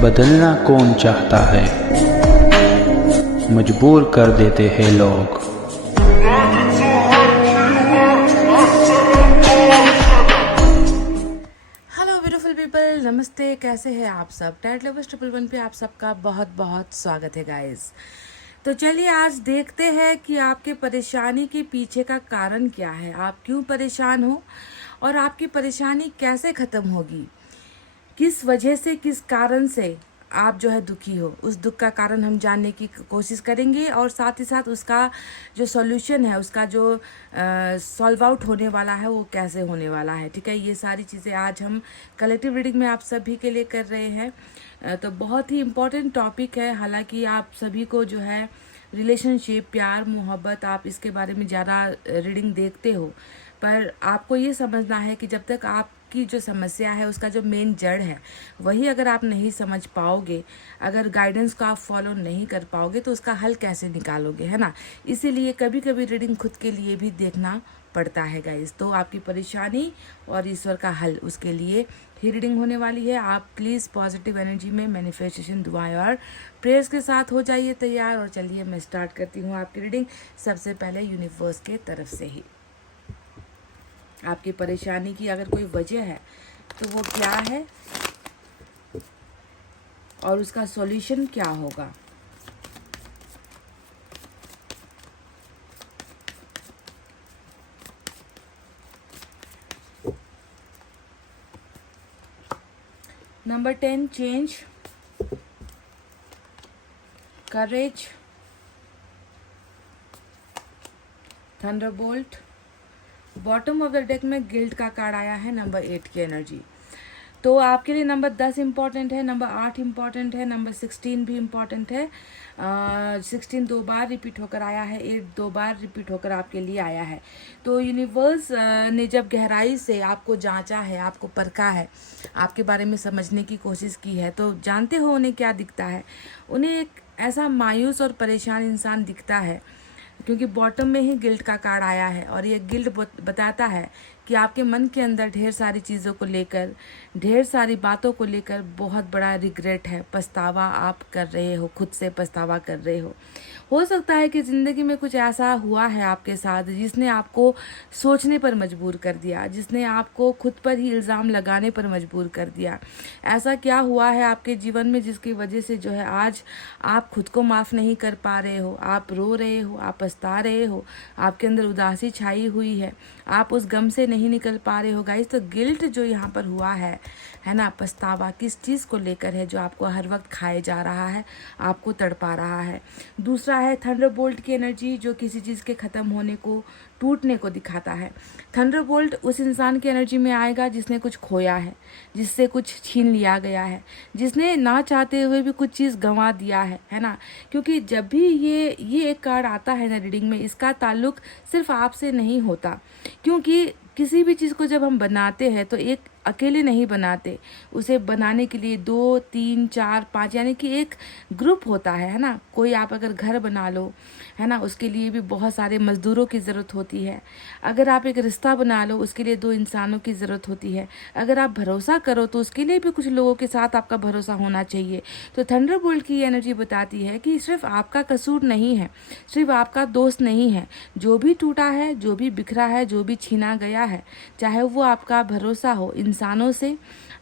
बदलना कौन चाहता है, मजबूर कर देते हैं लोग। हेलो ब्यूटीफुल पीपल, नमस्ते। कैसे हैं आप सब? टैट लवर्स 111 पे आप सबका बहुत बहुत स्वागत है गाइस। तो चलिए आज देखते हैं कि आपके परेशानी के पीछे का कारण क्या है, आप क्यों परेशान हो और आपकी परेशानी कैसे ख़त्म होगी, किस वजह से, किस कारण से आप जो है दुखी हो। उस दुख का कारण हम जानने की कोशिश करेंगे और साथ ही साथ उसका जो सॉल्यूशन है, उसका जो सॉल्व आउट होने वाला है वो कैसे होने वाला है। ठीक है, ये सारी चीज़ें आज हम कलेक्टिव रीडिंग में आप सभी के लिए कर रहे हैं। तो बहुत ही इम्पोर्टेंट टॉपिक है। हालांकि आप सभी को जो है रिलेशनशिप, प्यार, मोहब्बत, आप इसके बारे में ज़्यादा रीडिंग देखते हो, पर आपको ये समझना है कि जब तक आपकी जो समस्या है उसका जो मेन जड़ है वही अगर आप नहीं समझ पाओगे, अगर गाइडेंस को आप फॉलो नहीं कर पाओगे तो उसका हल कैसे निकालोगे, है ना। इसीलिए कभी कभी रीडिंग खुद के लिए भी देखना पड़ता है गाइस। तो आपकी परेशानी और ईश्वर का हल, उसके लिए ही रीडिंग होने वाली है। आप प्लीज़ पॉजिटिव एनर्जी में मैनिफेस्टेशन, दुआएं और प्रेयर्स के साथ हो जाइए तैयार। और चलिए मैं स्टार्ट करती हूँ आपकी रीडिंग। सबसे पहले यूनिवर्स के तरफ से ही आपकी परेशानी की अगर कोई वजह है तो वो क्या है और उसका सॉल्यूशन क्या होगा। Number 10, change, courage, Thunderbolt. Bottom of the deck में गिल्ट का कार्ड आया है, नंबर 8 की एनर्जी। तो आपके लिए नंबर 10 इम्पॉर्टेंट है, नंबर 8 इम्पॉर्टेंट है, नंबर 16 भी इम्पॉर्टेंट है। 16 2 बार रिपीट होकर आया है, 8 2 बार रिपीट होकर आपके लिए आया है। तो यूनिवर्स ने जब गहराई से आपको जांचा है, आपको परखा है, आपके बारे में समझने की कोशिश की है, तो जानते हो उन्हें क्या दिखता है? उन्हें एक ऐसा मायूस और परेशान इंसान दिखता है, क्योंकि बॉटम में ही गिल्ट का कार्ड आया है। और ये गिल्ट बताता है कि आपके मन के अंदर ढेर सारी चीज़ों को लेकर, ढेर सारी बातों को लेकर बहुत बड़ा रिग्रेट है, पछतावा आप कर रहे हो, खुद से पछतावा कर रहे हो सकता है कि ज़िंदगी में कुछ ऐसा हुआ है आपके साथ जिसने आपको सोचने पर मजबूर कर दिया, जिसने आपको खुद पर ही इल्ज़ाम लगाने पर मजबूर कर दिया। ऐसा क्या हुआ है आपके जीवन में जिसकी वजह से जो है आज आप खुद को माफ़ नहीं कर पा रहे हो, आप रो रहे हो, आप पछता रहे हो, आपके अंदर उदासी छाई हुई है, आप उस गम से नहीं निकल पा रहे हो गाइस। तो गिल्ट जो यहाँ पर हुआ है ना, पछतावा किस चीज़ को लेकर है जो आपको हर वक्त खाए जा रहा है, आपको तड़पा रहा है। दूसरा है थंडरबोल्ट की एनर्जी, जो किसी चीज़ के ख़त्म होने को, टूटने को दिखाता है। थंडरबोल्ट उस इंसान की एनर्जी में आएगा जिसने कुछ खोया है, जिससे कुछ छीन लिया गया है, जिसने ना चाहते हुए भी कुछ चीज़ गंवा दिया है ना। क्योंकि जब भी ये एक कार्ड आता है ना रीडिंग में, इसका ताल्लुक सिर्फ आपसे नहीं होता, क्योंकि किसी भी चीज़ को जब हम बनाते हैं तो एक अकेले नहीं बनाते, उसे बनाने के लिए 2 3 4 5 यानी कि एक ग्रुप होता है ना। कोई आप अगर घर बना लो, है ना, उसके लिए भी बहुत सारे मज़दूरों की ज़रूरत होती है। अगर आप एक रिश्ता बना लो, उसके लिए 2 इंसानों की ज़रूरत होती है। अगर आप भरोसा करो तो उसके लिए भी कुछ लोगों के साथ आपका भरोसा होना चाहिए। तो थंडरबोल्ट की एनर्जी बताती है कि सिर्फ आपका कसूर नहीं है, सिर्फ आपका दोस्त नहीं है। जो भी टूटा है, जो भी बिखरा है, जो भी छीना गया है, चाहे वो आपका भरोसा हो इंसानों से,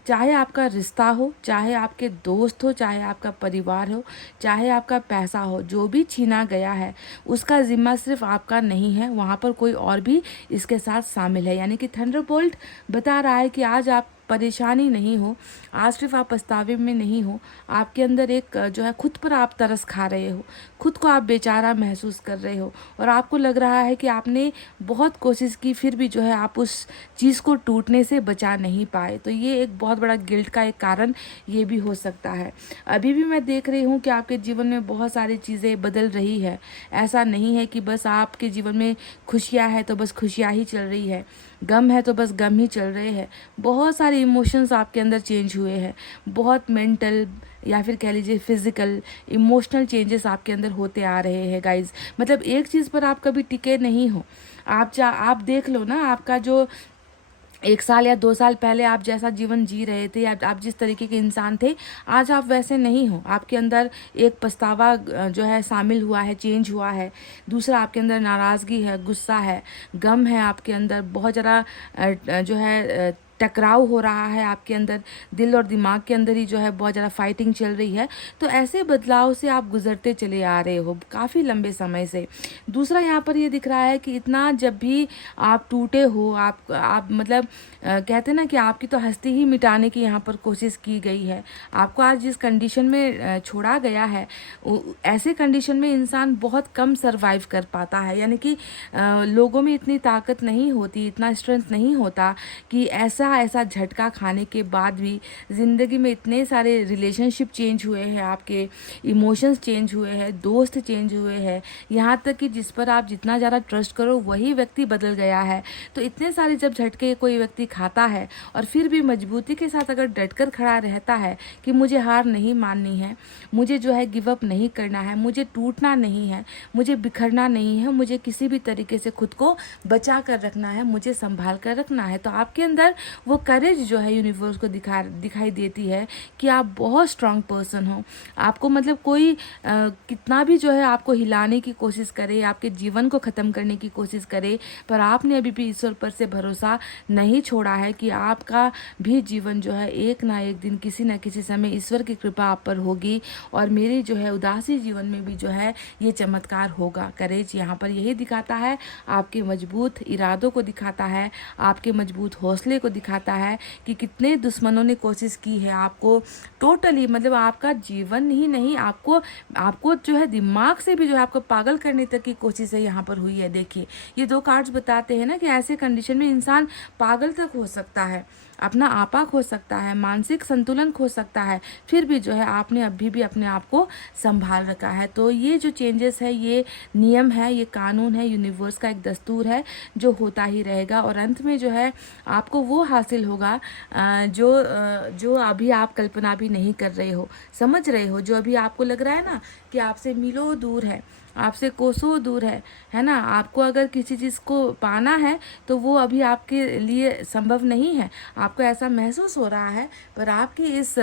चाहे आपका रिश्ता हो, चाहे आपके दोस्त हो, चाहे आपका परिवार हो, चाहे आपका पैसा हो, जो भी छीना गया है उसका जिम्मा सिर्फ आपका नहीं है, वहाँ पर कोई और भी इसके साथ शामिल है। यानी कि थंडरबोल्ट बता रहा है कि आज आप परेशानी नहीं हो, आज सिर्फ आप पछतावे में नहीं हो, आपके अंदर एक जो है खुद पर आप तरस खा रहे हो, खुद को आप बेचारा महसूस कर रहे हो और आपको लग रहा है कि आपने बहुत कोशिश की फिर भी जो है आप उस चीज़ को टूटने से बचा नहीं पाए। तो ये एक बहुत बड़ा गिल्ट का एक कारण ये भी हो सकता है। अभी भी मैं देख रही हूँ कि आपके जीवन में बहुत सारी चीज़ें बदल रही है। ऐसा नहीं है कि बस आपके जीवन में खुशियाँ है तो बस खुशियाँ ही चल रही है, गम है तो बस गम ही चल रहे हैं। बहुत सारे इमोशंस आपके अंदर चेंज हुए हैं, बहुत मेंटल या फिर कह लीजिए फिजिकल, इमोशनल चेंजेस आपके अंदर होते आ रहे हैं गाइज। मतलब एक चीज़ पर आप कभी टिके नहीं हो। आप देख लो ना, आपका जो 1 साल या 2 साल पहले आप जैसा जीवन जी रहे थे या आप जिस तरीके के इंसान थे, आज आप वैसे नहीं हो। आपके अंदर एक पछतावा जो है शामिल हुआ है, चेंज हुआ है। दूसरा, आपके अंदर नाराज़गी है, गुस्सा है, गम है आपके अंदर, बहुत ज़्यादा जो है टकराव हो रहा है आपके अंदर, दिल और दिमाग के अंदर ही जो है बहुत ज़्यादा फाइटिंग चल रही है। तो ऐसे बदलाव से आप गुजरते चले आ रहे हो काफ़ी लंबे समय से। दूसरा, यहाँ पर ये दिख रहा है कि इतना जब भी आप टूटे हो, आप मतलब कहते हैं ना कि आपकी तो हस्ती ही मिटाने की यहाँ पर कोशिश की गई है। आपको आज जिस कंडीशन में छोड़ा गया है, ऐसे कंडीशन में इंसान बहुत कम सरवाइव कर पाता है। यानी कि लोगों में इतनी ताकत नहीं होती, इतना स्ट्रेंथ नहीं होता कि ऐसा झटका खाने के बाद भी ज़िंदगी में इतने सारे रिलेशनशिप चेंज हुए हैं, आपके इमोशंस चेंज हुए हैं, दोस्त चेंज हुए हैं, यहाँ तक कि जिस पर आप जितना ज़्यादा ट्रस्ट करो वही व्यक्ति बदल गया है। तो इतने सारे जब झटके कोई व्यक्ति खाता है और फिर भी मजबूती के साथ अगर डटकर खड़ा रहता है कि मुझे हार नहीं माननी है, मुझे जो है गिव अप नहीं करना है, मुझे टूटना नहीं है, मुझे बिखरना नहीं है, मुझे किसी भी तरीके से खुद को बचा कर रखना है, मुझे संभाल कर रखना है, तो आपके अंदर वो करेज जो है यूनिवर्स को दिखाई देती है कि आप बहुत स्ट्रांग पर्सन हो। आपको मतलब कोई कितना भी जो है आपको हिलाने की कोशिश करे, आपके जीवन को ख़त्म करने की कोशिश करे, पर आपने अभी भी ईश्वर पर से भरोसा नहीं छोड़ा है कि आपका भी जीवन जो है एक ना एक दिन किसी न किसी समय ईश्वर की कृपा आप पर होगी और मेरे जो है उदासी जीवन में भी जो है ये चमत्कार होगा। करेज यहाँ पर यही दिखाता है, आपके मजबूत इरादों को दिखाता है, आपके मजबूत हौसले को दिखाता है कि कितने दुश्मनों ने कोशिश की है आपको टोटली मतलब आपका जीवन ही नहीं, आपको जो है दिमाग से भी जो है आपको पागल करने तक की कोशिश है यहाँ पर हुई है। देखिए, ये 2 कार्ड्स बताते हैं ना कि ऐसे कंडीशन में इंसान पागल तक हो सकता है, अपना आपा खो सकता है, मानसिक संतुलन खो सकता है, फिर भी जो है आपने अभी भी अपने आप को संभाल रखा है। तो ये जो चेंजेस है, ये नियम है, ये कानून है, यूनिवर्स का एक दस्तूर है जो होता ही रहेगा और अंत में जो है आपको वो हासिल होगा जो अभी आप कल्पना भी नहीं कर रहे हो, समझ रहे हो। जो अभी आपको लग रहा है ना कि आपसे मीलों दूर है, आपसे कोसों दूर है ना, आपको अगर किसी चीज़ को पाना है तो वो अभी आपके लिए संभव नहीं है, आपको ऐसा महसूस हो रहा है, पर आपकी इस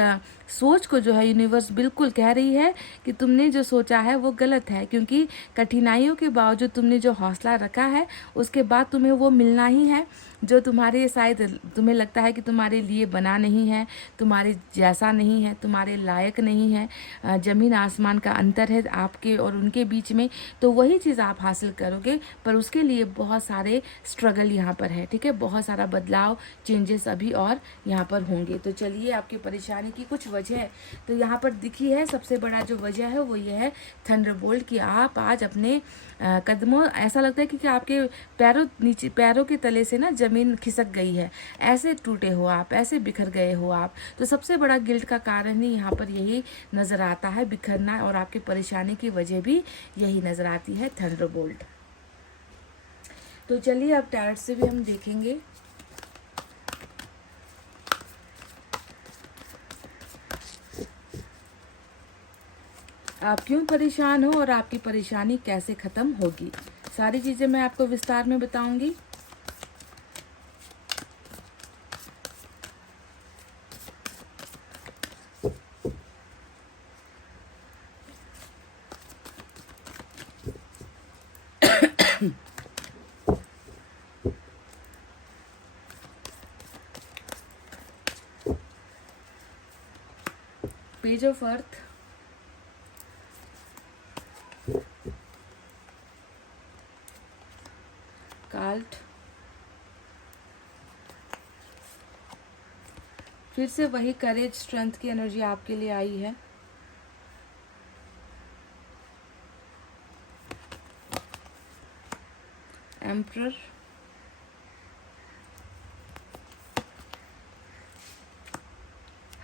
सोच को जो है यूनिवर्स बिल्कुल कह रही है कि तुमने जो सोचा है वो गलत है, क्योंकि कठिनाइयों के बावजूद तुमने जो हौसला रखा है उसके बाद तुम्हें वो मिलना ही है जो तुम्हारे शायद तुम्हें लगता है कि तुम्हारे लिए बना नहीं है, तुम्हारे जैसा नहीं है, तुम्हारे लायक नहीं है। ज़मीन आसमान का अंतर है आपके और उनके बीच में, तो वही चीज़ आप हासिल करोगे, पर उसके लिए बहुत सारे स्ट्रगल यहाँ पर है। ठीक है, बहुत सारा बदलाव, चेंजेस अभी और यहाँ पर होंगे। तो चलिए, आपकी परेशानी की कुछ वजह तो यहाँ पर दिखी है। सबसे बड़ा जो वजह है वो ये है थंडरबोल्ट की आप आज अपने कदमों, ऐसा लगता है कि आपके पैरों के तले से ना ज़मीन खिसक गई है, ऐसे टूटे हो आप, ऐसे बिखर गए हो आप। तो सबसे बड़ा गिल्ट का कारण ही यहाँ पर यही नज़र आता है, बिखरना, और आपकी परेशानी की वजह भी यही नज़र आती है, थंडरबोल्ट। तो चलिए अब टैरोट से भी हम देखेंगे। आप क्यों परेशान हो और आपकी परेशानी कैसे ख़त्म होगी, सारी चीज़ें मैं आपको विस्तार में बताऊंगी। पेज ऑफ अर्थ, काल्ट, फिर से वही करेज, स्ट्रेंथ की एनर्जी आपके लिए आई है। Emperor,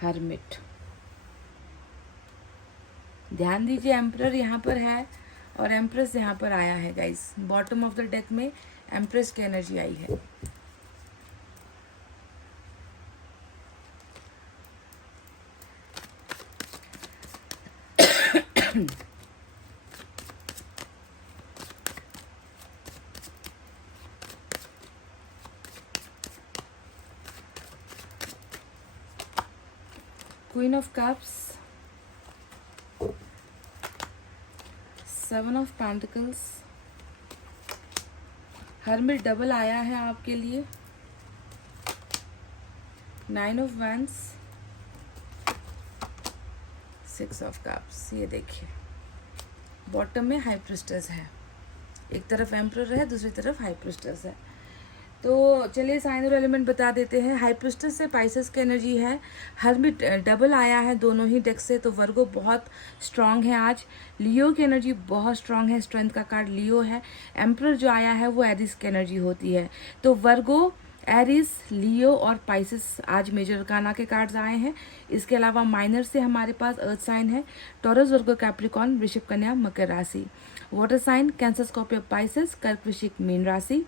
hermit. ध्यान दीजिए, एम्परर यहाँ पर है और एम्प्रेस यहाँ पर आया है guys. Bottom of the deck में एम्प्रेस की एनर्जी आई है। Queen of cups, 7 of pentacles, hermit double आया है आपके लिए, 9 ऑफ वैंड्स, 6 ऑफ कप्स। ये देखिए बॉटम में हाई प्रिस्टेस है, एक तरफ एम्परर है, दूसरी तरफ हाई प्रिस्टेस है। तो चलिए साइन और एलिमेंट बता देते हैं। हाई प्रिस्टेस से पाइसेस की एनर्जी है, हर्मिट डबल आया है दोनों ही डेक से, तो वर्गो बहुत स्ट्रांग है आज। लियो की एनर्जी बहुत स्ट्रांग है, स्ट्रेंथ का कार्ड लियो है। एम्परर जो आया है वो एरिस की एनर्जी होती है। तो वर्गो, एरिस, लियो और पाइसेस आज मेजर अरकाना के कार्ड्स आए हैं। इसके अलावा माइनर से हमारे पास अर्थ साइन है, टॉरस, वर्गो, कैप्रिकॉर्न, वृषभ, कन्या, मकर राशि। Water sign Cancer, Scorpio, Pisces, कर्क, वृश्चिक, मीन राशि।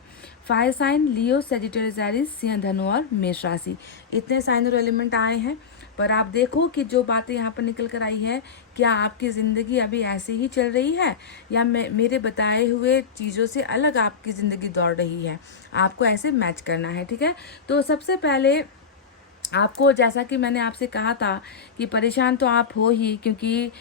Fire sign Leo, Sagittarius, Aries, सिंह, धनु और मेष राशि। इतने साइन और एलिमेंट आए हैं। पर आप देखो कि जो बातें यहाँ पर निकल कर आई है, क्या आपकी ज़िंदगी अभी ऐसे ही चल रही है या मेरे बताए हुए चीज़ों से अलग आपकी ज़िंदगी दौड़ रही है? आपको ऐसे मैच करना है, ठीक है। तो सबसे पहले आपको, जैसा कि मैंने आपसे कहा था कि परेशान तो आप हो ही, क्योंकि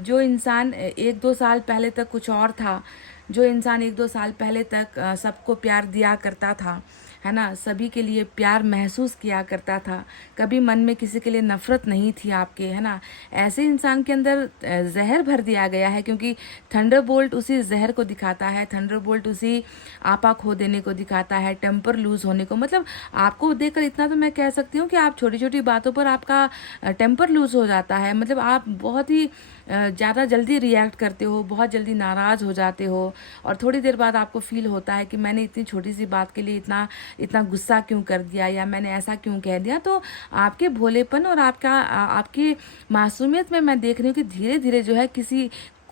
जो इंसान 1-2 साल पहले तक कुछ और था, जो इंसान 1-2 साल पहले तक सबको प्यार दिया करता था, है ना, सभी के लिए प्यार महसूस किया करता था, कभी मन में किसी के लिए नफरत नहीं थी आपके, है ना, ऐसे इंसान के अंदर जहर भर दिया गया है। क्योंकि थंडरबोल्ट उसी जहर को दिखाता है, थंडरबोल्ट उसी आपा खो देने को दिखाता है, टेम्पर लूज होने को। मतलब आपको देखकर इतना तो मैं कह सकती हूँ कि आप छोटी छोटी बातों पर आपका टेम्पर लूज हो जाता है। मतलब आप बहुत ही ज़्यादा जल्दी रिएक्ट करते हो, बहुत जल्दी नाराज़ हो जाते हो, और थोड़ी देर बाद आपको फील होता है कि मैंने इतनी छोटी सी बात के लिए इतना गुस्सा क्यों कर दिया, या मैंने ऐसा क्यों कह दिया। तो आपके भोलेपन और आपकी मासूमियत में मैं देख रही हूँ कि धीरे धीरे जो है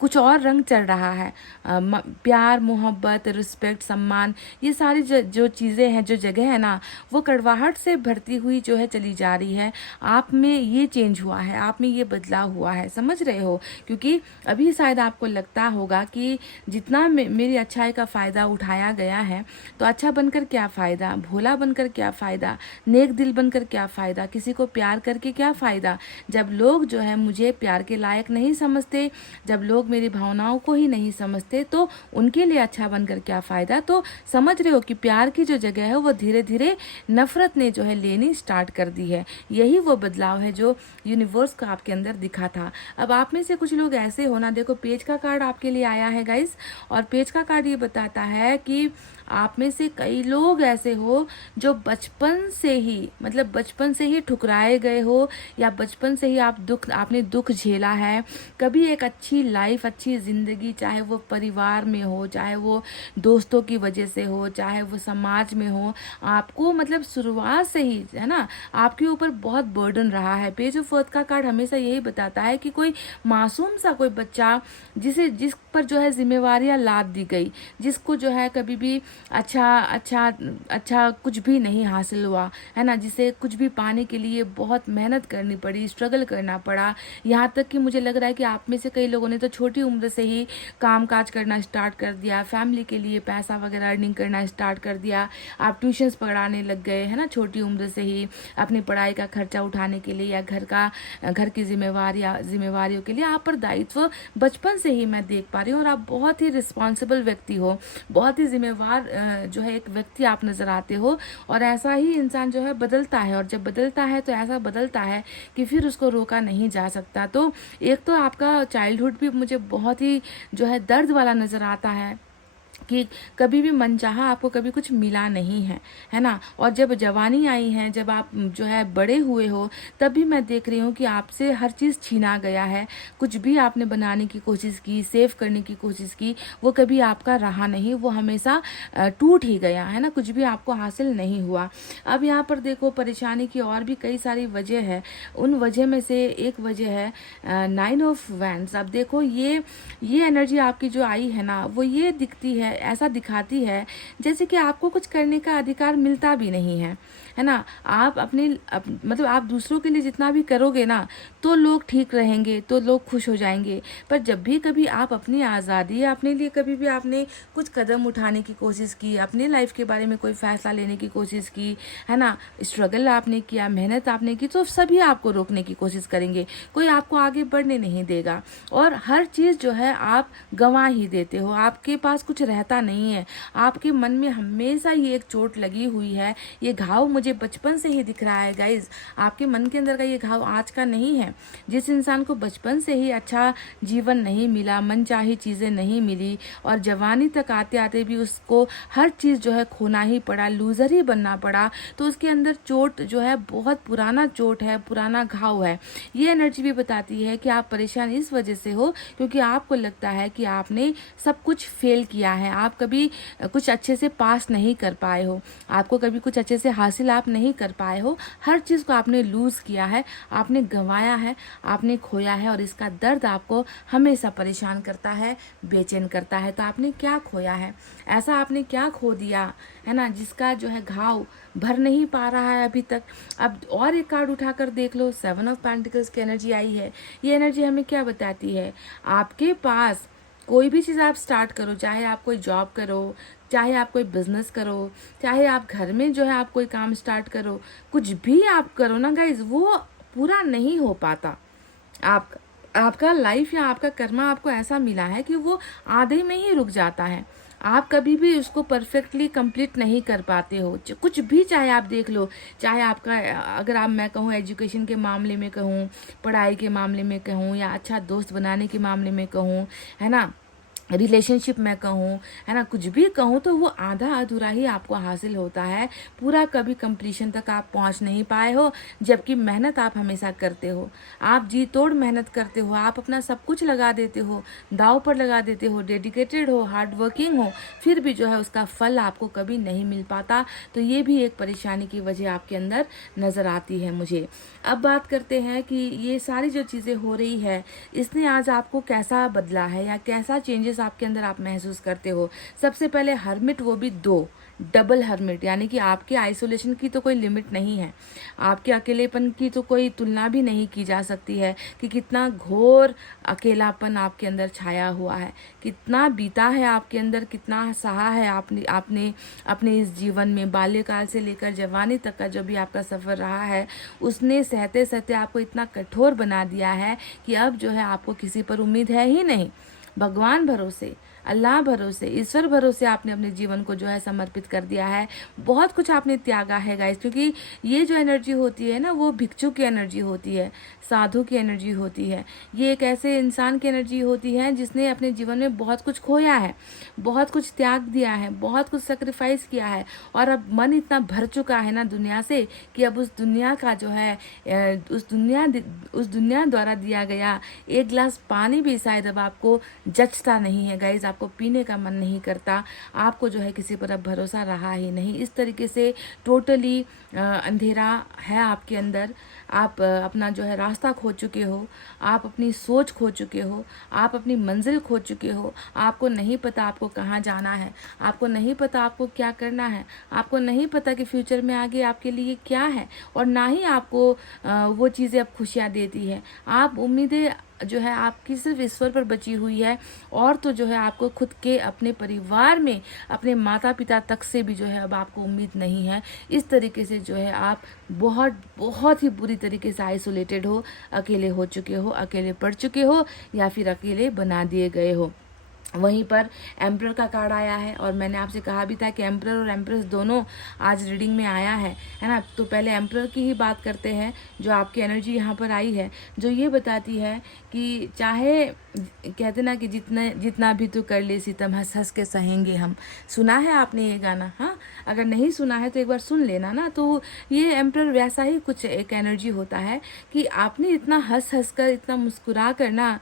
कुछ और रंग चढ़ रहा है। प्यार, मोहब्बत, रिस्पेक्ट, सम्मान, ये सारी जो चीज़ें हैं, जो जगह है ना, वो कड़वाहट से भरती हुई जो है चली जा रही है। आप में ये चेंज हुआ है, आप में ये बदलाव हुआ है, समझ रहे हो? क्योंकि अभी शायद आपको लगता होगा कि जितना मेरी अच्छाई का फ़ायदा उठाया गया है, तो अच्छा बनकर क्या फ़ायदा, भोला बनकर क्या फ़ायदा, नेक दिल बनकर क्या फ़ायदा, किसी को प्यार करके क्या फ़ायदा। जब लोग जो है मुझे प्यार के लायक नहीं समझते, जब लोग मेरी भावनाओं को ही नहीं समझते, तो उनके लिए अच्छा बनकर क्या फ़ायदा। तो समझ रहे हो कि प्यार की जो जगह है वो धीरे धीरे नफरत ने जो है लेनी स्टार्ट कर दी है। यही वो बदलाव है जो यूनिवर्स का आपके अंदर दिखा था। अब आप में से कुछ लोग ऐसे होना, देखो पेज का कार्ड आपके लिए आया है गाइस, और पेज का कार्ड ये बताता है कि आप में से कई लोग ऐसे हो जो बचपन से ही, मतलब बचपन से ही ठुकराए गए हो, या बचपन से ही आपने दुख झेला है। कभी एक अच्छी लाइफ, अच्छी ज़िंदगी, चाहे वो परिवार में हो, चाहे वो दोस्तों की वजह से हो, चाहे वो समाज में हो, आपको मतलब शुरुआत से ही, है ना, आपके ऊपर बहुत बर्डन रहा है। पेज ऑफ अर्थ का कार्ड हमेशा यही बताता है कि कोई मासूम सा कोई बच्चा जिस पर जो है जिम्मेवारियां लाद दी गई, जिसको जो है कभी भी अच्छा कुछ भी नहीं हासिल हुआ, है ना, जिसे कुछ भी पाने के लिए बहुत मेहनत करनी पड़ी, स्ट्रगल करना पड़ा। यहाँ तक कि मुझे लग रहा है कि आप में से कई लोगों ने तो छोटी उम्र से ही काम काज करना स्टार्ट कर दिया, फैमिली के लिए पैसा वगैरह अर्निंग करना स्टार्ट कर दिया। आप ट्यूशन्स पढ़ाने लग गए, है ना, छोटी उम्र से ही अपनी पढ़ाई का खर्चा उठाने के लिए, या घर की जिम्मेवारियों के लिए आप पर दायित्व बचपन से ही मैं देख पा रही हूँ। और आप बहुत ही रिस्पॉन्सिबल व्यक्ति हो, बहुत ही जिम्मेवार जो है एक व्यक्ति आप नज़र आते हो। और ऐसा ही इंसान जो है बदलता है, और जब बदलता है तो ऐसा बदलता है कि फिर उसको रोका नहीं जा सकता। तो एक तो आपका चाइल्डहुड भी मुझे बहुत ही जो है दर्द वाला नज़र आता है कि कभी भी मनचाहा आपको कभी कुछ मिला नहीं है, है ना। और जब जवानी आई है, जब आप जो है बड़े हुए हो, तब भी मैं देख रही हूँ कि आपसे हर चीज़ छीना गया है। कुछ भी आपने बनाने की कोशिश की, सेव करने की कोशिश की, वो कभी आपका रहा नहीं, वो हमेशा टूट ही गया, है ना, कुछ भी आपको हासिल नहीं हुआ। अब यहाँ पर देखो परेशानी की और भी कई सारी वजह है। उन वजह में से एक वजह है 9 ऑफ वैंड्स। अब देखो ये एनर्जी आपकी जो आई है ना, वो ये दिखती है, ऐसा दिखाती है जैसे कि आपको कुछ करने का अधिकार मिलता भी नहीं है, है ना। आप मतलब आप दूसरों के लिए जितना भी करोगे ना तो लोग ठीक रहेंगे, तो लोग खुश हो जाएंगे। पर जब भी कभी आप अपनी आज़ादी या अपने लिए कभी भी आपने कुछ कदम उठाने की कोशिश की, अपनी लाइफ के बारे में कोई फैसला लेने की कोशिश की, है ना, स्ट्रगल आपने किया, मेहनत आपने की, तो सभी आपको रोकने की कोशिश करेंगे, कोई आपको आगे बढ़ने नहीं देगा। और हर चीज़ जो है आप गंवा ही देते हो, आपके पास कुछ रहता नहीं है। आपके मन में हमेशा ये एक चोट लगी हुई है, ये घाव मुझे बचपन से ही दिख रहा है गाइज। आपके मन के अंदर का ये घाव आज का नहीं है। जिस इंसान को बचपन से ही अच्छा जीवन नहीं मिला, मनचाही चीज़ें नहीं मिली, और जवानी तक आते आते भी उसको हर चीज़ जो है खोना ही पड़ा, लूज़र ही बनना पड़ा, तो उसके अंदर चोट जो है बहुत पुराना चोट है, पुराना घाव है। ये एनर्जी भी बताती है कि आप परेशान इस वजह से हो क्योंकि आपको लगता है कि आपने सब कुछ फेल किया है, आप कभी कुछ अच्छे से पास नहीं कर पाए हो, आपको कभी कुछ अच्छे से हासिल आप नहीं कर पाए हो। हर चीज़ को आपने लूज़ किया है, आपने गंवाया है, आपने खोया है, और इसका दर्द आपको हमेशा परेशान करता है, बेचैन करता है। तो आपने क्या खोया है, ऐसा आपने क्या खो दिया है ना, जिसका जो है घाव भर नहीं पा रहा है अभी तक। अब और एक कार्ड उठाकर देख लो, 7 ऑफ पेंटिकल्स की एनर्जी आई है। ये एनर्जी हमें क्या बताती है, आपके पास कोई भी चीज़ आप स्टार्ट करो, चाहे आप कोई जॉब करो, चाहे आप कोई बिजनेस करो, चाहे आप घर में जो है आप कोई काम स्टार्ट करो, कुछ भी आप करो ना गाइज, वो पूरा नहीं हो पाता। आपका लाइफ या आपका कर्मा आपको ऐसा मिला है कि वो आधे में ही रुक जाता है। आप कभी भी उसको परफेक्टली कंप्लीट नहीं कर पाते हो, कुछ भी चाहे आप देख लो, चाहे आपका अगर मैं कहूँ एजुकेशन के मामले में कहूँ, पढ़ाई के मामले में कहूँ, या अच्छा दोस्त बनाने के मामले में कहूँ, है ना, रिलेशनशिप में कहूँ, है ना, कुछ भी कहूँ, तो वो आधा अधूरा ही आपको हासिल होता है, पूरा कभी कंप्लीशन तक आप पहुँच नहीं पाए हो। जबकि मेहनत आप हमेशा करते हो, आप जी तोड़ मेहनत करते हो, आप अपना सब कुछ लगा देते हो, दाव पर लगा देते हो, डेडिकेटेड हो, हार्ड वर्किंग हो, फिर भी जो है उसका फल आपको कभी नहीं मिल पाता। तो ये भी एक परेशानी की वजह आपके अंदर नज़र आती है मुझे। अब बात करते हैं कि ये सारी जो चीज़ें हो रही है, इसने आज आपको कैसा बदला है या कैसा चेंजेस आपके अंदर आप महसूस करते हो। सबसे पहले हर्मिट, वो भी 2 डबल हर्मिट, यानी कि आपके आइसोलेशन की तो कोई लिमिट नहीं है, आपके अकेलेपन की तो कोई तुलना भी नहीं की जा सकती है कि कितना घोर अकेलापन आपके अंदर छाया हुआ है, कितना बीता है आपके अंदर, कितना सहा है आपने अपने इस जीवन में, बाल्यकाल से लेकर जवानी तक का जो भी आपका सफ़र रहा है, उसने सहते सहते आपको इतना कठोर बना दिया है कि अब जो है आपको किसी पर उम्मीद है ही नहीं। भगवान भरोसे, अल्लाह भरोसे, ईश्वर भरोसे आपने अपने जीवन को जो है समर्पित कर दिया है। बहुत कुछ आपने त्यागा है गाइस, क्योंकि ये जो एनर्जी होती है ना, वो भिक्षु की एनर्जी होती है, साधु की एनर्जी होती है। ये एक ऐसे इंसान की एनर्जी होती है जिसने अपने जीवन में बहुत कुछ खोया है, बहुत कुछ त्याग दिया है, बहुत कुछ सेक्रीफाइस किया है, और अब मन इतना भर चुका है ना दुनिया से कि अब उस दुनिया का जो है उस दुनिया द्वारा दिया गया एक गिलास पानी भी शायद अब आपको जचता नहीं है गाइज, आपको पीने का मन नहीं करता, आपको जो है किसी पर अब भरोसा रहा ही नहीं। इस तरीके से टोटली अंधेरा है आपके अंदर, आप अपना जो है रास्ता खो चुके हो, आप अपनी सोच खो चुके हो, आप अपनी मंजिल खो चुके हो, आपको नहीं पता आपको कहाँ जाना है, आपको नहीं पता आपको क्या करना है, आपको नहीं पता कि फ्यूचर में आगे आपके लिए क्या है, और ना ही आपको वो चीज़ें अब खुशियाँ देती है। आप उम्मीदें जो है आपकी सिर्फ ईश्वर पर बची हुई है, और तो जो है आपको खुद के अपने परिवार में अपने माता पिता तक से भी जो है अब आपको उम्मीद नहीं है। इस तरीके से जो है आप बहुत बहुत ही बुरी तरीके से आइसोलेटेड हो, अकेले हो चुके हो, अकेले पड़ चुके हो, या फिर अकेले बना दिए गए हो। वहीं पर एम्परर का कार्ड आया है, और मैंने आपसे कहा भी था कि एम्परर और एम्प्रेस दोनों आज रीडिंग में आया है ना। तो पहले एम्परर की ही बात करते हैं, जो आपकी एनर्जी यहाँ पर आई है, जो ये बताती है कि चाहे कहते ना कि जितना भी तू कर ले सितम, हंस हंस के सहेंगे हम। सुना है आपने ये गाना? हाँ, अगर नहीं सुना है तो एक बार सुन लेना ना। तो ये एम्परर वैसा ही कुछ एक एनर्जी होता है कि आपने इतना हंस हंस कर, इतना मुस्कुरा कर ना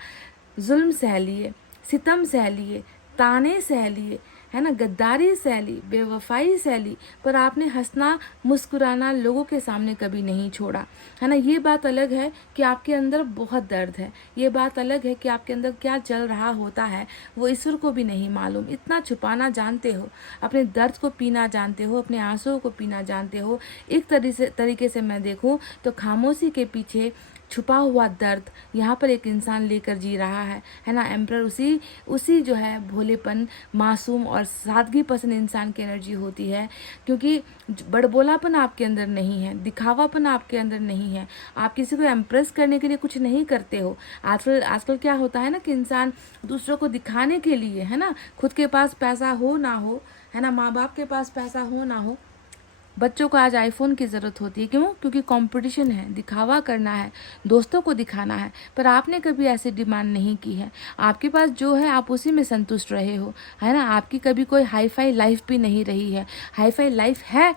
जुल्म सह लिए, सितम सह लिए, ताने सह लिए, है ना, गद्दारी सहली, बेवफाई सहली, पर आपने हंसना मुस्कुराना लोगों के सामने कभी नहीं छोड़ा, है ना। ये बात अलग है कि आपके अंदर बहुत दर्द है, ये बात अलग है कि आपके अंदर क्या चल रहा होता है वो ईश्वर को भी नहीं मालूम। इतना छुपाना जानते हो, अपने दर्द को पीना जानते हो, अपने आंसुओं को पीना जानते हो। एक तरीके से मैं देखूं तो खामोशी के पीछे छुपा हुआ दर्द यहाँ पर एक इंसान लेकर जी रहा है ना। एम्परर उसी जो है भोलेपन, मासूम और सादगी पसंद इंसान की एनर्जी होती है, क्योंकि बड़बोलापन आपके अंदर नहीं है, दिखावापन आपके अंदर नहीं है, आप किसी को इम्प्रेस करने के लिए कुछ नहीं करते हो। आजकल क्या होता है ना कि इंसान दूसरों को दिखाने के लिए, है ना, खुद के पास पैसा हो ना हो, है ना, माँ बाप के पास पैसा हो ना हो, बच्चों को आज आईफोन की ज़रूरत होती है। क्यों? क्योंकि कंपटीशन है, दिखावा करना है, दोस्तों को दिखाना है। पर आपने कभी ऐसी डिमांड नहीं की है, आपके पास जो है आप उसी में संतुष्ट रहे हो, है ना। आपकी कभी कोई हाई फाई लाइफ भी नहीं रही है। हाई फाई लाइफ है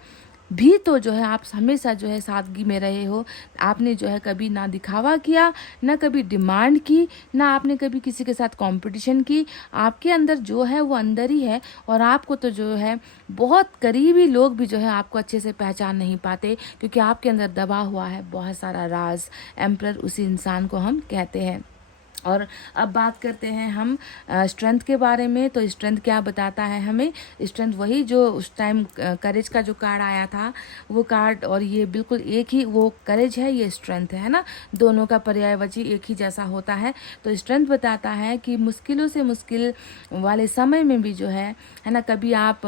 भी तो जो है आप हमेशा जो है सादगी में रहे हो। आपने जो है कभी ना दिखावा किया, ना कभी डिमांड की, ना आपने कभी किसी के साथ कंपटीशन की। आपके अंदर जो है वो अंदर ही है, और आपको तो जो है बहुत करीबी लोग भी जो है आपको अच्छे से पहचान नहीं पाते, क्योंकि आपके अंदर दबा हुआ है बहुत सारा राज। एम्परर उसी इंसान को हम कहते हैं। और अब बात करते हैं हम स्ट्रेंथ के बारे में। तो स्ट्रेंथ क्या बताता है हमें? स्ट्रेंथ वही जो उस टाइम करेज का जो कार्ड आया था वो कार्ड, और ये बिल्कुल एक ही, वो करेज है, ये स्ट्रेंथ है ना, दोनों का पर्यायवाची एक ही जैसा होता है। तो स्ट्रेंथ बताता है कि मुश्किलों से मुश्किल वाले समय में भी जो है ना, कभी आप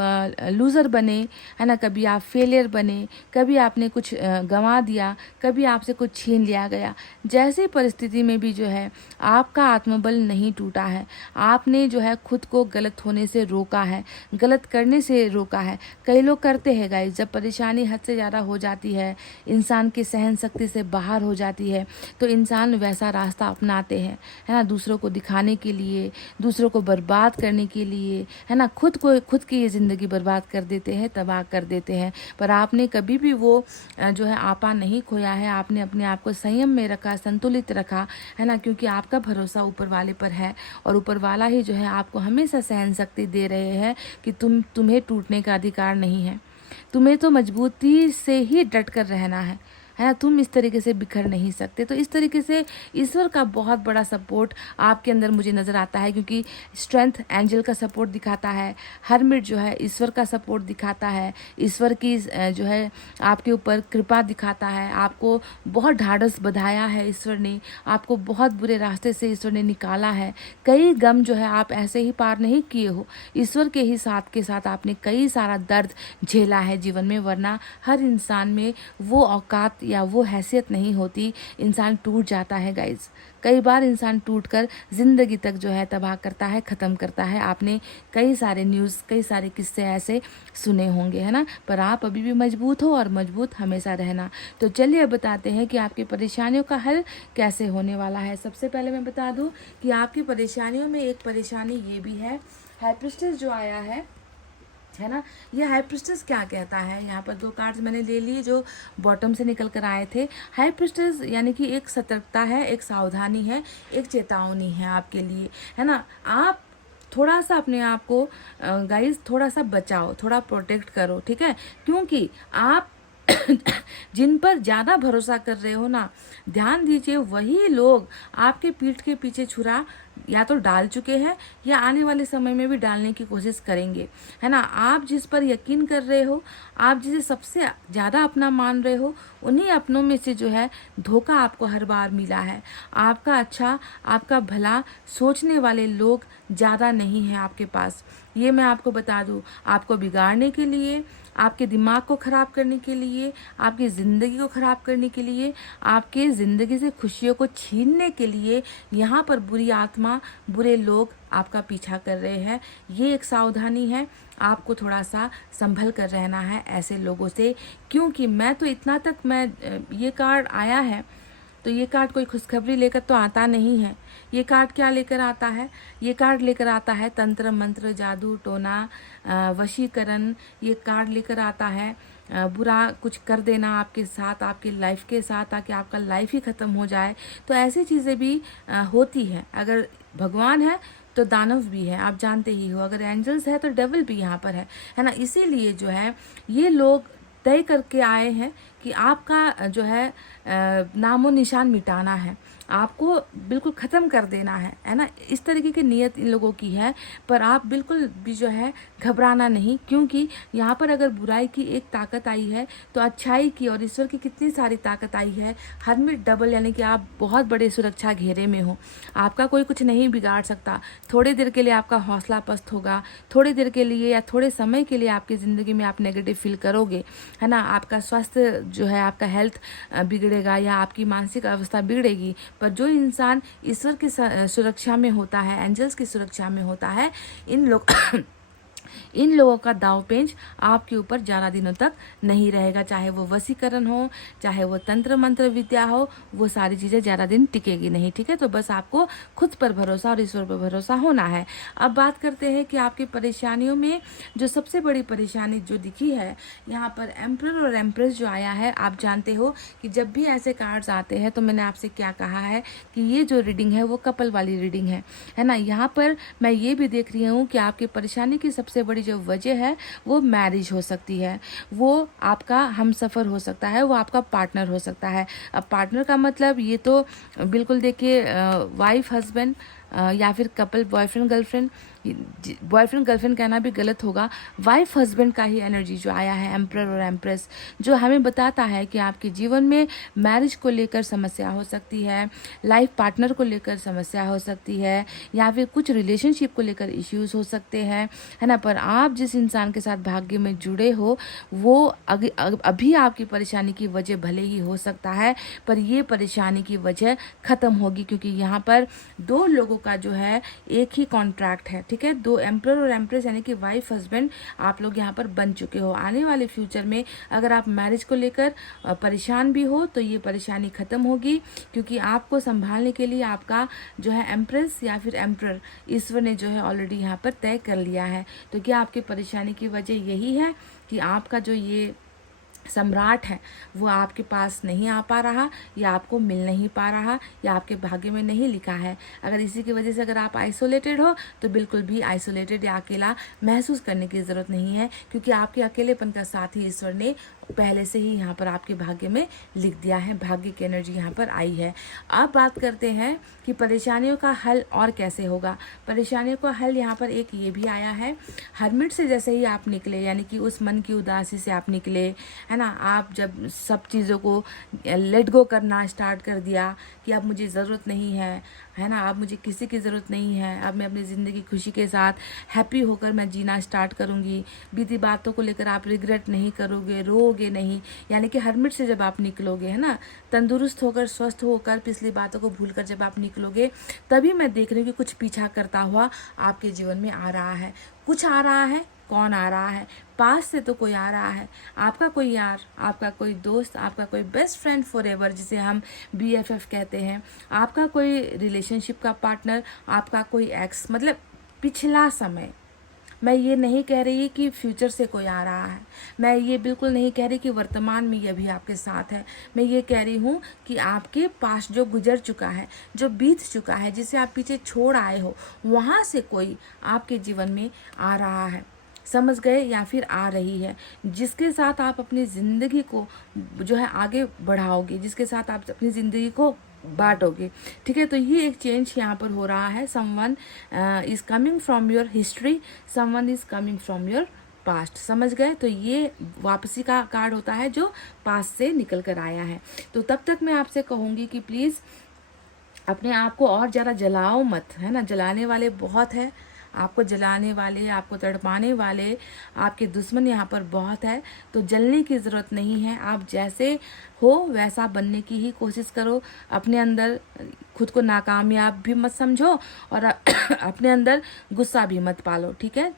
लूज़र बने, है ना, कभी आप फेलियर बने, कभी आपने कुछ गंवा दिया, कभी आपसे कुछ छीन लिया गया, जैसी परिस्थिति में भी जो है आपका आत्मबल नहीं टूटा है। आपने जो है खुद को गलत होने से रोका है, गलत करने से रोका है। कई लोग करते हैं गाइस, जब परेशानी हद से ज़्यादा हो जाती है, इंसान की सहन शक्ति से बाहर हो जाती है, तो इंसान वैसा रास्ता अपनाते हैं, है ना, दूसरों को दिखाने के लिए, दूसरों को बर्बाद करने के लिए, है ना, खुद की ये ज़िंदगी बर्बाद कर देते हैं, तबाह कर देते हैं। पर आपने कभी भी वो जो है आपा नहीं खोया है। आपने अपने आप को संयम में रखा, संतुलित रखा, है ना, क्योंकि आपका भरोसा ऊपर वाले पर है, और ऊपर वाला ही जो है आपको हमेशा सहन शक्ति दे रहे हैं कि तुम्हें टूटने का अधिकार नहीं है, तुम्हें तो मजबूती से ही डट कर रहना है ना, तुम इस तरीके से बिखर नहीं सकते। तो इस तरीके से ईश्वर का बहुत बड़ा सपोर्ट आपके अंदर मुझे नज़र आता है, क्योंकि स्ट्रेंथ एंजल का सपोर्ट दिखाता है, हरमिट जो है ईश्वर का सपोर्ट दिखाता है, ईश्वर की जो है आपके ऊपर कृपा दिखाता है, आपको बहुत ढाढ़स बधाया है ईश्वर ने, आपको बहुत बुरे रास्ते से ईश्वर ने निकाला है। कई गम जो है आप ऐसे ही पार नहीं किए हो, ईश्वर के ही साथ के साथ आपने कई सारा दर्द झेला है जीवन में, वरना हर इंसान में वो औकात या वो हैसियत नहीं होती। इंसान टूट जाता है गाइज, कई बार इंसान टूटकर ज़िंदगी तक जो है तबाह करता है, ख़त्म करता है। आपने कई सारे न्यूज़, कई सारे किस्से ऐसे सुने होंगे, है ना। पर आप अभी भी मजबूत हो, और मजबूत हमेशा रहना। तो चलिए अब बताते हैं कि आपकी परेशानियों का हल कैसे होने वाला है। सबसे पहले मैं बता दूं कि आपकी परेशानियों में एक परेशानी ये भी है, हाई प्रीस्टेस जो आया है ना, ये हाई प्रीस्टेस क्या कहता है? यहाँ पर दो कार्ड्स मैंने ले लिए जो बॉटम से निकल कर आए थे। हाई प्रीस्टेस यानी कि एक सतर्कता है, एक सावधानी है, एक चेतावनी है आपके लिए, है ना। आप थोड़ा सा अपने आप को गाइस थोड़ा सा बचाओ, थोड़ा प्रोटेक्ट करो, ठीक है, क्योंकि आप जिन पर ज़्यादा भरोसा कर रहे हो ना, ध्यान दीजिए वही लोग आपके पीठ के पीछे छुरा या तो डाल चुके हैं या आने वाले समय में भी डालने की कोशिश करेंगे, है ना। आप जिस पर यकीन कर रहे हो, आप जिसे सबसे ज़्यादा अपना मान रहे हो, उन्हीं अपनों में से जो है धोखा आपको हर बार मिला है। आपका अच्छा, आपका भला सोचने वाले लोग ज़्यादा नहीं हैं आपके पास। ये मैं आपको बता दूँ, आपको बिगाड़ने के लिए, आपके दिमाग को ख़राब करने के लिए, आपकी ज़िंदगी को ख़राब करने के लिए, आपके ज़िंदगी से खुशियों को छीनने के लिए यहाँ पर बुरी आत्मा, बुरे लोग आपका पीछा कर रहे हैं। ये एक सावधानी है, आपको थोड़ा सा संभल कर रहना है ऐसे लोगों से। क्योंकि मैं तो इतना तक, ये कार्ड आया है तो ये कार्ड कोई खुशखबरी लेकर तो आता नहीं है। ये कार्ड क्या लेकर आता है? ये कार्ड लेकर आता है तंत्र मंत्र, जादू टोना, वशीकरण। ये कार्ड लेकर आता है बुरा कुछ कर देना आपके साथ, आपकी लाइफ के साथ, ताकि आपका लाइफ ही ख़त्म हो जाए। तो ऐसी चीज़ें भी होती हैं। अगर भगवान है तो दानव भी है, आप जानते ही हो। अगर एंजल्स है तो डेविल भी यहाँ पर है ना। इसीलिए जो है ये लोग तय करके आए हैं कि आपका जो है नामो निशान मिटाना है, आपको बिल्कुल ख़त्म कर देना है ना। इस तरीके की नीयत इन लोगों की है। पर आप बिल्कुल भी जो है घबराना नहीं, क्योंकि यहाँ पर अगर बुराई की एक ताकत आई है तो अच्छाई की और ईश्वर की कितनी सारी ताकत आई है। हरमिट डबल, यानी कि आप बहुत बड़े सुरक्षा घेरे में हो, आपका कोई कुछ नहीं बिगाड़ सकता। थोड़ी देर के लिए आपका हौसला पस्त होगा, थोड़ी देर के लिए या थोड़े समय के लिए आपकी ज़िंदगी में आप नेगेटिव फील करोगे, है ना। आपका स्वास्थ्य जो है, आपका हेल्थ बिगड़ेगा या आपकी मानसिक अवस्था बिगड़ेगी। पर जो इंसान ईश्वर की सुरक्षा में होता है, एंजल्स की सुरक्षा में होता है, इन लोगों का दाव पेंच आपके ऊपर ज़्यादा दिनों तक नहीं रहेगा। चाहे वो वशीकरण हो, चाहे वो तंत्र मंत्र विद्या हो, वो सारी चीज़ें ज़्यादा दिन टिकेगी नहीं, ठीक है। तो बस आपको खुद पर भरोसा और ईश्वर पर भरोसा होना है। अब बात करते हैं कि आपकी परेशानियों में जो सबसे बड़ी परेशानी जो दिखी है, यहाँ पर एम्परर और एम्प्रेस जो आया है। आप जानते हो कि जब भी ऐसे कार्ड्स आते हैं तो मैंने आपसे क्या कहा है कि ये जो रीडिंग है वो कपल वाली रीडिंग है ना। यहाँ पर मैं ये भी देख रही हूँ कि आपकी परेशानी की सबसे बड़ी जो वजह है वो मैरिज हो सकती है, वो आपका हमसफ़र हो सकता है, वो आपका पार्टनर हो सकता है। अब पार्टनर का मतलब ये तो बिल्कुल देखिए वाइफ हस्बैंड या फिर couple boyfriend girlfriend, boyfriend girlfriend कहना भी गलत होगा। वाइफ हस्बैंड का ही एनर्जी जो आया है, एम्परर और एम्प्रेस, जो हमें बताता है कि आपके जीवन में मैरिज को लेकर समस्या हो सकती है, लाइफ पार्टनर को लेकर समस्या हो सकती है, या फिर कुछ रिलेशनशिप को लेकर इश्यूज हो सकते हैं, है ना। पर आप जिस इंसान के साथ भाग्य में जुड़े हो वो अभी आपकी परेशानी की वजह भले ही हो सकता है, पर ये परेशानी की वजह ख़त्म होगी, क्योंकि यहाँ पर दो लोगों का जो है एक ही कॉन्ट्रैक्ट है, ठीक है। दो एम्परर और एम्प्रेस यानी कि वाइफ हस्बैंड आप लोग यहाँ पर बन चुके हो। आने वाले फ्यूचर में अगर आप मैरिज को लेकर परेशान भी हो तो ये परेशानी ख़त्म होगी, क्योंकि आपको संभालने के लिए आपका जो है एम्प्रेस या फिर एम्परर ईश्वर ने जो है ऑलरेडी यहाँ पर तय कर लिया है। तो क्या आपकी परेशानी की वजह यही है कि आपका जो ये सम्राट है वो आपके पास नहीं आ पा रहा, या आपको मिल नहीं पा रहा, या आपके भाग्य में नहीं लिखा है। अगर इसी की वजह से अगर आप आइसोलेटेड हो तो बिल्कुल भी आइसोलेटेड या अकेला महसूस करने की ज़रूरत नहीं है, क्योंकि आपके अकेलेपन का साथ ही ईश्वर ने पहले से ही यहाँ पर आपके भाग्य में लिख दिया है। भाग्य की एनर्जी यहाँ पर आई है। अब बात करते हैं कि परेशानियों का हल और कैसे होगा। परेशानियों का हल यहाँ पर एक ये भी आया है, हरमिट से जैसे ही आप निकले, यानी कि उस मन की उदासी से आप निकले, है ना। आप जब सब चीज़ों को लेट गो करना स्टार्ट कर दिया कि अब मुझे ज़रूरत नहीं है ना, अब मुझे किसी की ज़रूरत नहीं है, अब मैं अपनी ज़िंदगी खुशी के साथ हैप्पी होकर मैं जीना स्टार्ट करूँगी, बीती बातों को लेकर आप रिग्रेट नहीं करोगे, रोगे नहीं, यानी कि हरमिट से जब आप निकलोगे, है ना, तंदुरुस्त होकर स्वस्थ होकर पिछली बातों को भूलकर जब आप निकलोगे, तभी मैं देख रही हूँ कि कुछ पीछा करता हुआ आपके जीवन में आ रहा है। कुछ आ रहा है, कौन आ रहा है? पास से तो कोई आ रहा है, आपका कोई यार, आपका कोई दोस्त, आपका कोई बेस्ट फ्रेंड फॉरएवर जिसे हम BFF कहते हैं, आपका कोई रिलेशनशिप का पार्टनर, आपका कोई एक्स, मतलब पिछला समय। मैं ये नहीं कह रही कि फ्यूचर से कोई आ रहा है, मैं ये बिल्कुल नहीं कह रही कि वर्तमान में ये भी आपके साथ है। मैं ये कह रही हूँ कि आपके पास जो गुजर चुका है, जो बीत चुका है, जिसे आप पीछे छोड़ आए हो, वहाँ से कोई आपके जीवन में आ रहा है, समझ गए, या फिर आ रही है, जिसके साथ आप अपनी ज़िंदगी को जो है आगे बढ़ाओगे, जिसके साथ आप अपनी ज़िंदगी को बांटोगे, ठीक है। तो ये एक चेंज यहाँ पर हो रहा है। Someone is coming from your history, someone is coming from your past, समझ गए। तो ये वापसी का कार्ड होता है जो पास्ट से निकल कर आया है। तो तब तक मैं आपसे कहूँगी कि प्लीज़ अपने आप को और ज़्यादा जलाओ मत, है ना। जलाने वाले बहुत है, आपको जलाने वाले, आपको तड़पाने वाले, आपके दुश्मन यहाँ पर बहुत है। तो जलने की ज़रूरत नहीं है, आप जैसे हो वैसा बनने की ही कोशिश करो। अपने अंदर खुद को नाकामयाब भी मत समझो और अपने अंदर गुस्सा भी मत पालो, ठीक है।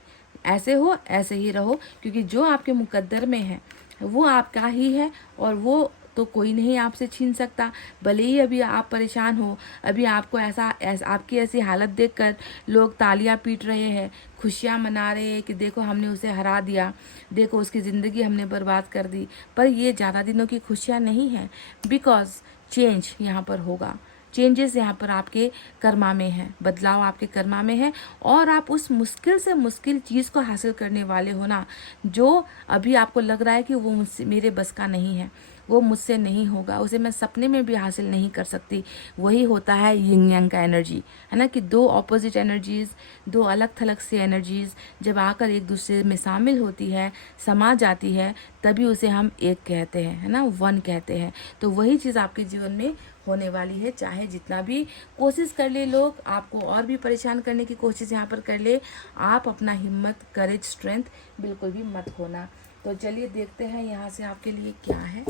ऐसे हो ऐसे ही रहो, क्योंकि जो आपके मुकद्दर में है वो आपका ही है, और वो तो कोई नहीं आपसे छीन सकता। भले ही अभी आप परेशान हो, अभी आपको आपकी ऐसी हालत देखकर लोग तालियां पीट रहे हैं, खुशियां मना रहे हैं कि देखो हमने उसे हरा दिया, देखो उसकी ज़िंदगी हमने बर्बाद कर दी, पर ये ज़्यादा दिनों की खुशियां नहीं हैं, बिकॉज चेंज यहाँ पर होगा, चेंजेस यहाँ पर आपके कर्मा में है, बदलाव आपके कर्मा में है, और आप उस मुश्किल से मुश्किल चीज़ को हासिल करने वाले हो ना, जो अभी आपको लग रहा है कि वो मुझसे, मेरे बस का नहीं है, वो मुझसे नहीं होगा, उसे मैं सपने में भी हासिल नहीं कर सकती। वही होता है यिंग यांग का एनर्जी, है ना, कि दो ऑपोजिट एनर्जीज, दो अलग थलग से एनर्जीज जब आकर एक दूसरे में शामिल होती है, समा जाती है, तभी उसे हम एक कहते हैं, है ना, वन कहते हैं। तो वही चीज़ आपके जीवन में होने वाली है। चाहे जितना भी कोशिश कर ले लोग, आपको और भी परेशान करने की कोशिश यहाँ पर कर ले, आप अपना हिम्मत, करेज, स्ट्रेंथ बिल्कुल भी मत खोना। तो चलिए देखते हैं यहाँ से आपके लिए क्या है।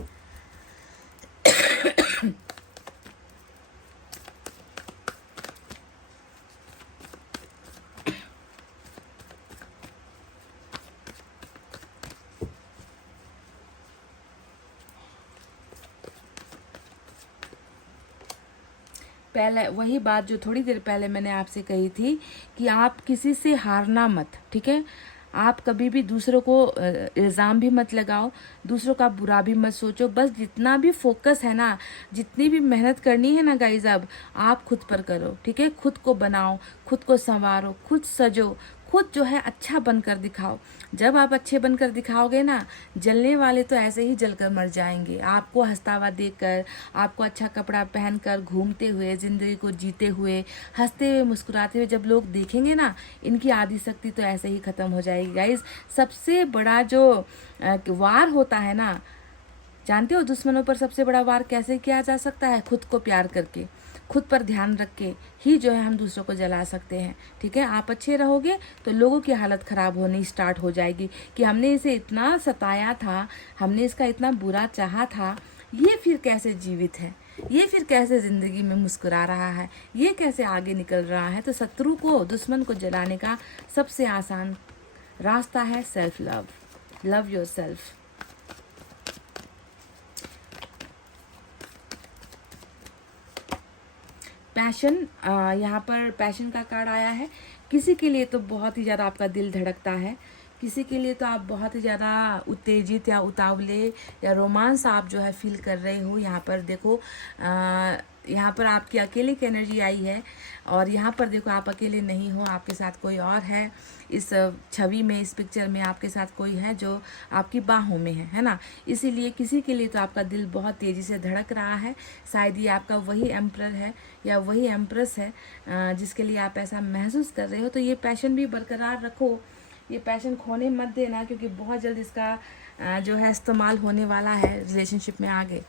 पहले वही बात जो थोड़ी देर पहले मैंने आपसे कही थी कि आप किसी से हारना मत, ठीक है। आप कभी भी दूसरों को इल्ज़ाम भी मत लगाओ, दूसरों का बुरा भी मत सोचो। बस जितना भी फोकस है ना, जितनी भी मेहनत करनी है ना गाइज, अब आप खुद पर करो, ठीक है। खुद को बनाओ, खुद को संवारो, खुद सजो, खुद जो है अच्छा बनकर दिखाओ। जब आप अच्छे बनकर दिखाओगे ना, जलने वाले तो ऐसे ही जलकर मर जाएंगे। आपको हंसता हुआ देखकर, आपको अच्छा कपड़ा पहनकर घूमते हुए, ज़िंदगी को जीते हुए, हंसते हुए, मुस्कुराते हुए जब लोग देखेंगे ना, इनकी आदि शक्ति तो ऐसे ही ख़त्म हो जाएगी गाइज। सबसे बड़ा जो वार होता है ना, जानते हो दुश्मनों पर सबसे बड़ा वार कैसे किया जा सकता है? खुद को प्यार करके, खुद पर ध्यान रख के ही जो है हम दूसरों को जला सकते हैं, ठीक है। आप अच्छे रहोगे तो लोगों की हालत ख़राब होनी स्टार्ट हो जाएगी कि हमने इसे इतना सताया था, हमने इसका इतना बुरा चाहा था, ये फिर कैसे जीवित है, ये फिर कैसे ज़िंदगी में मुस्कुरा रहा है, ये कैसे आगे निकल रहा है। तो शत्रु को, दुश्मन को जलाने का सबसे आसान रास्ता है self love. Love your self. Passion, यहाँ पर पैशन का कार्ड आया है। किसी के लिए तो बहुत ही ज़्यादा आपका दिल धड़कता है, किसी के लिए तो आप बहुत ही ज़्यादा उत्तेजित या उतावले या रोमांस आप जो है फील कर रहे हो। यहाँ पर देखो, यहाँ पर आपकी अकेले की एनर्जी आई है, और यहाँ पर देखो आप अकेले नहीं हो, आपके साथ कोई और है। इस छवि में, इस पिक्चर में आपके साथ कोई है जो आपकी बाहों में है ना। इसीलिए किसी के लिए तो आपका दिल बहुत तेज़ी से धड़क रहा है। शायद ये आपका वही एम्परर है या वही एम्प्रेस है जिसके लिए आप ऐसा महसूस कर रहे हो। तो ये पैशन भी बरकरार रखो, ये पैशन खोने मत देना, क्योंकि बहुत जल्द इसका जो है इस्तेमाल होने वाला है रिलेशनशिप में आगे।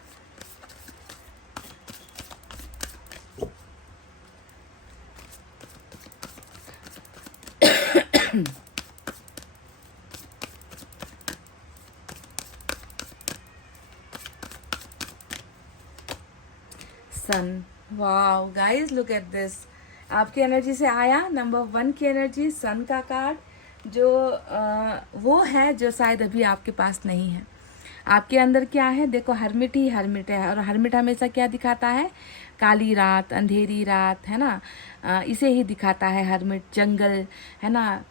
Son, wow guys, look at this. आपकी एनर्जी से आया नंबर 1 की एनर्जी, सन का कार्ड, जो वो है जो शायद अभी आपके पास नहीं है। आपके अंदर क्या है? देखो, हरमिट ही हरमिट है, और हरमिट हमेशा क्या दिखाता है? काली रात, अंधेरी रात, है ना। इसे ही दिखाता है हरमिट। जंगल, है ना,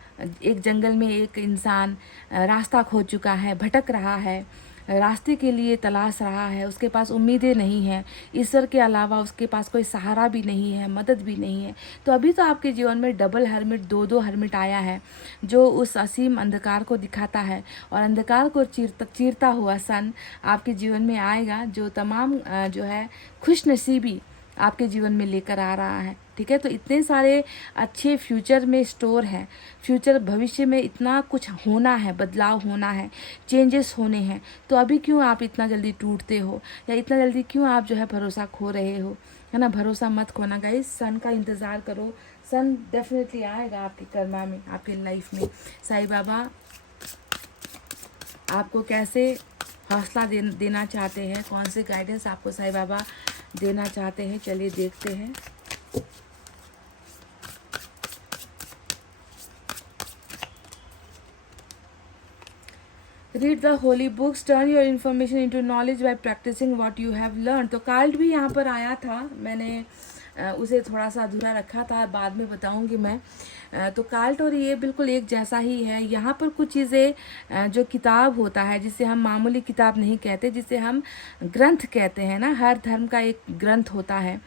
एक जंगल में एक इंसान रास्ता खो चुका है, भटक रहा है, रास्ते के लिए तलाश रहा है, उसके पास उम्मीदें नहीं हैं, ईश्वर के अलावा उसके पास कोई सहारा भी नहीं है, मदद भी नहीं है। तो अभी तो आपके जीवन में डबल हरमिट, दो हरमिट आया है, जो उस असीम अंधकार को दिखाता है, और अंधकार को चीरता हुआ सन आपके जीवन में आएगा, जो तमाम जो है खुशनसीबी आपके जीवन में लेकर आ रहा है, ठीक है। तो इतने सारे अच्छे फ्यूचर में स्टोर है, फ्यूचर भविष्य में इतना कुछ होना है, बदलाव होना है, चेंजेस होने हैं। तो अभी क्यों आप इतना जल्दी टूटते हो, या इतना जल्दी क्यों आप जो है भरोसा खो रहे हो, है ना। भरोसा मत खोना गाइस, सन का इंतज़ार करो। सन डेफिनेटली आएगा आपके कर्मा में, आपके लाइफ में। साईं बाबा आपको कैसे हौसला देना चाहते हैं, कौन से गाइडेंस आपको साईं बाबा देना चाहते हैं, चलिए देखते हैं। Read the holy books, turn your information into knowledge by practising what you have learn. तो कार्ड भी यहाँ पर आया था, मैंने उसे थोड़ा सा अधूरा रखा था, बाद में बताऊंगी मैं। तो कार्ड और ये बिल्कुल एक जैसा ही है। यहाँ पर कुछ चीज़ें जो किताब होता है, जिसे हम मामूली किताब नहीं कहते, जिसे हम ग्रंथ कहते हैं ना, हर धर्म का एक ग्रंथ होता है।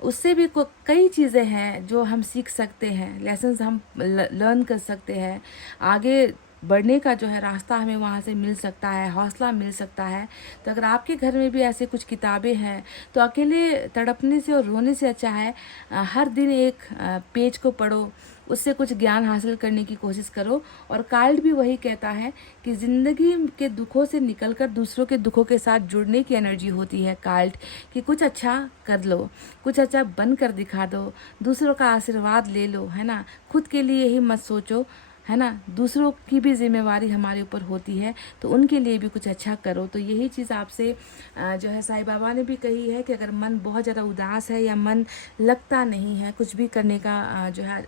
उससे भी कई चीज़ें हैं जो हम सीख सकते हैं, लेसन्स हम लर्न कर सकते हैं, आगे बढ़ने का जो है रास्ता हमें वहाँ से मिल सकता है, हौसला मिल सकता है। तो अगर आपके घर में भी ऐसे कुछ किताबें हैं तो अकेले तड़पने से और रोने से अच्छा है हर दिन एक पेज को पढ़ो, उससे कुछ ज्ञान हासिल करने की कोशिश करो। और कार्ल भी वही कहता है कि ज़िंदगी के दुखों से निकलकर दूसरों के दुखों के साथ जुड़ने की एनर्जी होती है कार्ल, कि कुछ अच्छा कर लो, कुछ अच्छा बन कर दिखा दो, दूसरों का आशीर्वाद ले लो, है ना। खुद के लिए ही मत सोचो, है ना, दूसरों की भी जिम्मेवारी हमारे ऊपर होती है, तो उनके लिए भी कुछ अच्छा करो। तो यही चीज़ आपसे जो है साईं बाबा ने भी कही है कि अगर मन बहुत ज़्यादा उदास है या मन लगता नहीं है, कुछ भी करने का जो है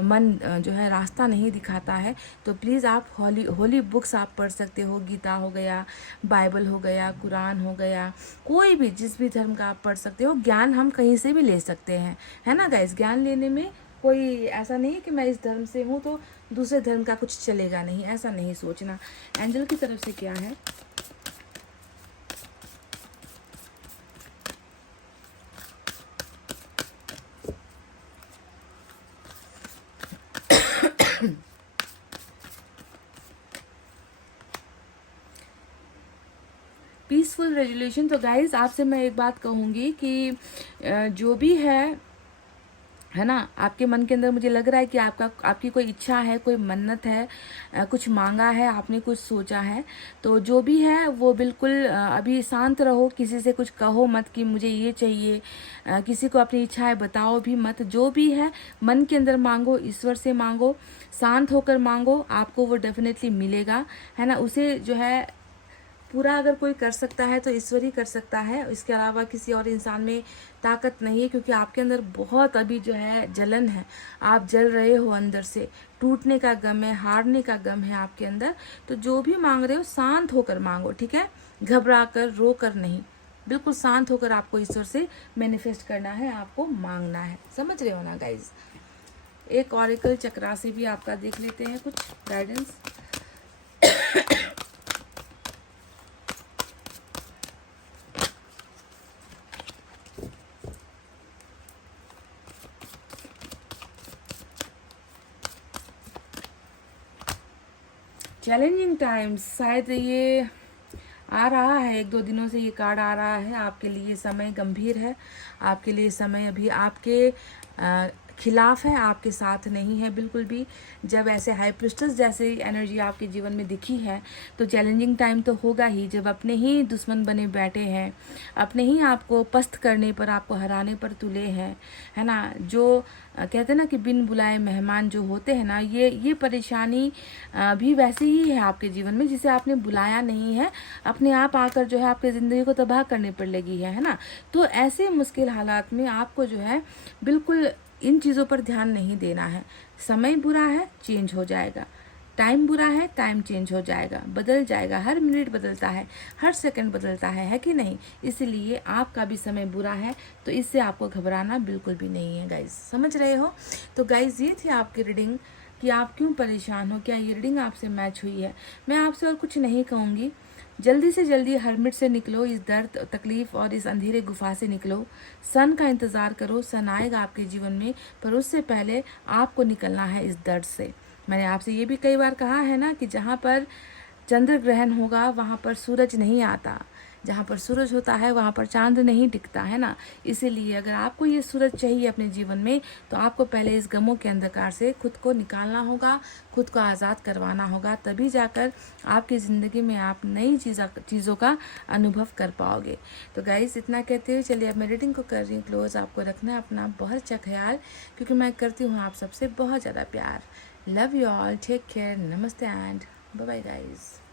मन जो है रास्ता नहीं दिखाता है, तो प्लीज़ आप होली बुक्स आप पढ़ सकते हो। गीता हो गया, बाइबल हो गया, कुरान हो गया, कोई भी जिस भी धर्म का आप पढ़ सकते हो। ज्ञान हम कहीं से भी ले सकते हैं, है ना गाइस। ज्ञान लेने में कोई ऐसा नहीं है कि मैं इस धर्म से हूँ तो दूसरे धर्म का कुछ चलेगा नहीं, ऐसा नहीं सोचना। एंजल की तरफ से क्या है? Peaceful resolution. तो गाइज आपसे मैं एक बात कहूँगी कि जो भी है ना, आपके मन के अंदर मुझे लग रहा है कि आपकी कोई इच्छा है, कोई मन्नत है, कुछ मांगा है आपने, कुछ सोचा है, तो जो भी है वो बिल्कुल अभी शांत रहो, किसी से कुछ कहो मत कि मुझे ये चाहिए, किसी को अपनी इच्छाएं बताओ भी मत। जो भी है मन के अंदर मांगो, ईश्वर से मांगो, शांत होकर मांगो, आपको वो डेफिनेटली मिलेगा, है ना। उसे जो है पूरा अगर कोई कर सकता है तो ईश्वर ही कर सकता है, इसके अलावा किसी और इंसान में ताकत नहीं है, क्योंकि आपके अंदर बहुत अभी जो है जलन है, आप जल रहे हो अंदर से, टूटने का गम है, हारने का गम है आपके अंदर। तो जो भी मांग रहे हो शांत होकर मांगो, ठीक है, घबरा कर रो कर नहीं, बिल्कुल शांत होकर आपको ईश्वर से मैनिफेस्ट करना है, आपको मांगना है, समझ रहे हो ना गाइज। एक ऑरेकल चक्रा से भी आपका देख लेते हैं कुछ गाइडेंस। चैलेंजिंग टाइम्स, शायद ये आ रहा है, 1-2 दिनों से ये कार्ड आ रहा है। आपके लिए समय गंभीर है, आपके लिए समय अभी आपके खिलाफ है, आपके साथ नहीं है बिल्कुल भी। जब ऐसे हाई प्रिस्टेस जैसे एनर्जी आपके जीवन में दिखी है तो चैलेंजिंग टाइम तो होगा ही। जब अपने ही दुश्मन बने बैठे हैं, अपने ही आपको पस्त करने पर, आपको हराने पर तुले हैं, है ना। जो कहते हैं ना कि बिन बुलाए मेहमान जो होते हैं ना, ये परेशानी भी वैसी ही है आपके जीवन में, जिसे आपने बुलाया नहीं है, अपने आप आकर जो है आपकी ज़िंदगी को तबाह करने पर लगी है ना। तो ऐसे मुश्किल हालात में आपको जो है बिल्कुल इन चीज़ों पर ध्यान नहीं देना है। समय बुरा है, चेंज हो जाएगा, टाइम बुरा है, टाइम चेंज हो जाएगा, बदल जाएगा, हर मिनट बदलता है, हर सेकंड बदलता है कि नहीं। इसलिए आपका भी समय बुरा है, तो इससे आपको घबराना बिल्कुल भी नहीं है गाइज, समझ रहे हो। तो गाइज ये थी आपकी रीडिंग कि आप क्यों परेशान हो, क्या ये रीडिंग आपसे मैच हुई है। मैं आपसे और कुछ नहीं कहूँगी, जल्दी से जल्दी हर्मिट से निकलो, इस दर्द, तकलीफ और इस अंधेरे गुफा से निकलो। सन का इंतज़ार करो, सन आएगा आपके जीवन में, पर उससे पहले आपको निकलना है इस दर्द से। मैंने आपसे ये भी कई बार कहा है ना कि जहाँ पर चंद्र ग्रहण होगा वहाँ पर सूरज नहीं आता, जहाँ पर सूरज होता है वहाँ पर चांद नहीं दिखता, है ना। इसीलिए अगर आपको ये सूरज चाहिए अपने जीवन में, तो आपको पहले इस गमों के अंधकार से खुद को निकालना होगा, खुद को आज़ाद करवाना होगा, तभी जाकर आपकी ज़िंदगी में आप नई चीज़ों का अनुभव कर पाओगे। तो गाइस इतना कहते हुए चलिए अब मैं रीडिंग को कर रही हूँ क्लोज। आपको रखना है अपना बहुत अच्छा ख्याल, क्योंकि मैं करती हूँ आप सबसे बहुत ज़्यादा प्यार। Love you all, take care, नमस्ते एंड बाय बाय गाइस।